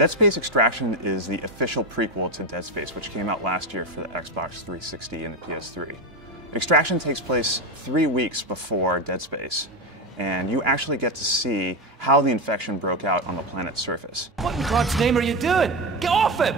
Dead Space Extraction is the official prequel to Dead Space, which came out last year for the Xbox 360 and the PS3. Extraction takes place 3 weeks before Dead Space, and you actually get to see how the infection broke out on the planet's surface. What in God's name are you doing? Get off him!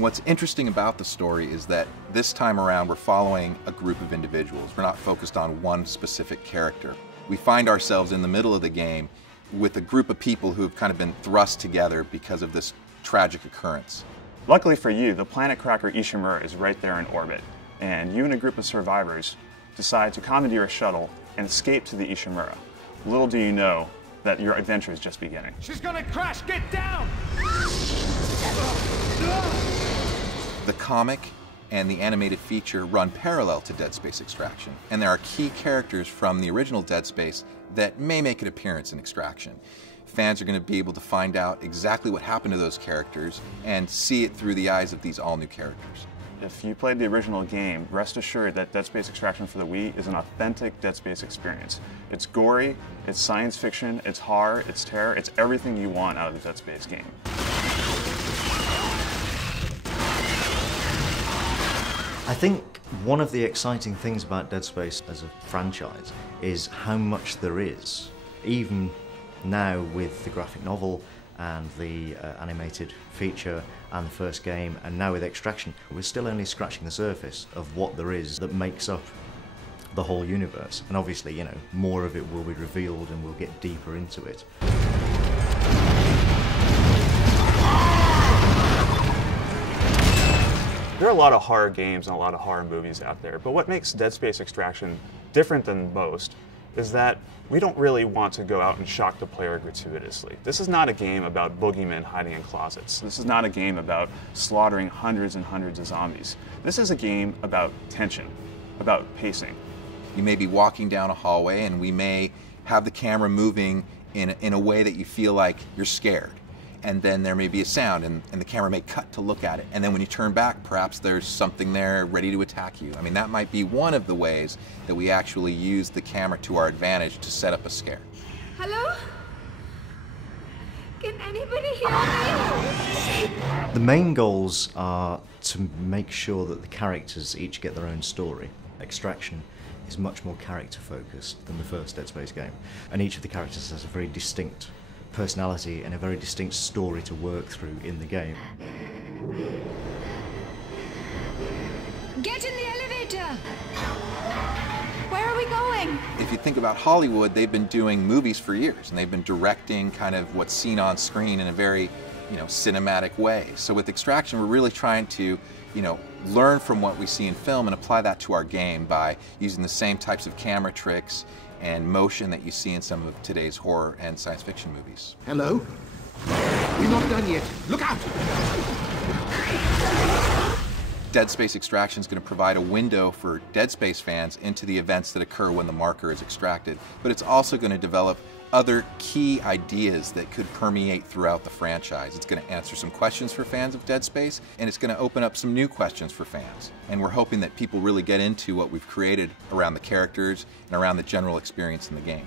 What's interesting about the story is that this time around we're following a group of individuals. We're not focused on one specific character. We find ourselves in the middle of the game with a group of people who have kind of been thrust together because of this tragic occurrence. Luckily for you, the planet cracker Ishimura is right there in orbit, and you and a group of survivors decide to commandeer a shuttle and escape to the Ishimura. Little do you know that your adventure is just beginning. She's gonna crash! Get down! The comic and the animated feature run parallel to Dead Space Extraction, and there are key characters from the original Dead Space that may make an appearance in Extraction. Fans are going to be able to find out exactly what happened to those characters and see it through the eyes of these all-new characters. If you played the original game, rest assured that Dead Space Extraction for the Wii is an authentic Dead Space experience. It's gory, it's science fiction, it's horror, it's terror, it's everything you want out of the Dead Space game. I think one of the exciting things about Dead Space as a franchise is how much there is. Even now with the graphic novel and the animated feature and the first game, and now with Extraction, we're still only scratching the surface of what there is that makes up the whole universe. And obviously, you know, more of it will be revealed and we'll get deeper into it. There are a lot of horror games and a lot of horror movies out there, but what makes Dead Space Extraction different than most is that we don't really want to go out and shock the player gratuitously. This is not a game about boogeymen hiding in closets. This is not a game about slaughtering hundreds and hundreds of zombies. This is a game about tension, about pacing. You may be walking down a hallway and we may have the camera moving in a way that you feel like you're scared. And then there may be a sound and the camera may cut to look at it. And then when you turn back, perhaps there's something there ready to attack you. I mean, that might be one of the ways that we actually use the camera to our advantage to set up a scare. Hello? Can anybody hear me? The main goals are to make sure that the characters each get their own story. Extraction is much more character focused than the first Dead Space game. And each of the characters has a very distinct personality and a very distinct story to work through in the game. Get in the elevator! Where are we going? If you think about Hollywood, they've been doing movies for years and they've been directing kind of what's seen on screen in a very, cinematic way. So with Extraction, we're really trying to, learn from what we see in film and apply that to our game by using the same types of camera tricks and motion that you see in some of today's horror and science fiction movies. Hello? We're not done yet. Look out! Dead Space Extraction is going to provide a window for Dead Space fans into the events that occur when the marker is extracted, but it's also going to develop other key ideas that could permeate throughout the franchise. It's going to answer some questions for fans of Dead Space, and it's going to open up some new questions for fans. And we're hoping that people really get into what we've created around the characters and around the general experience in the game.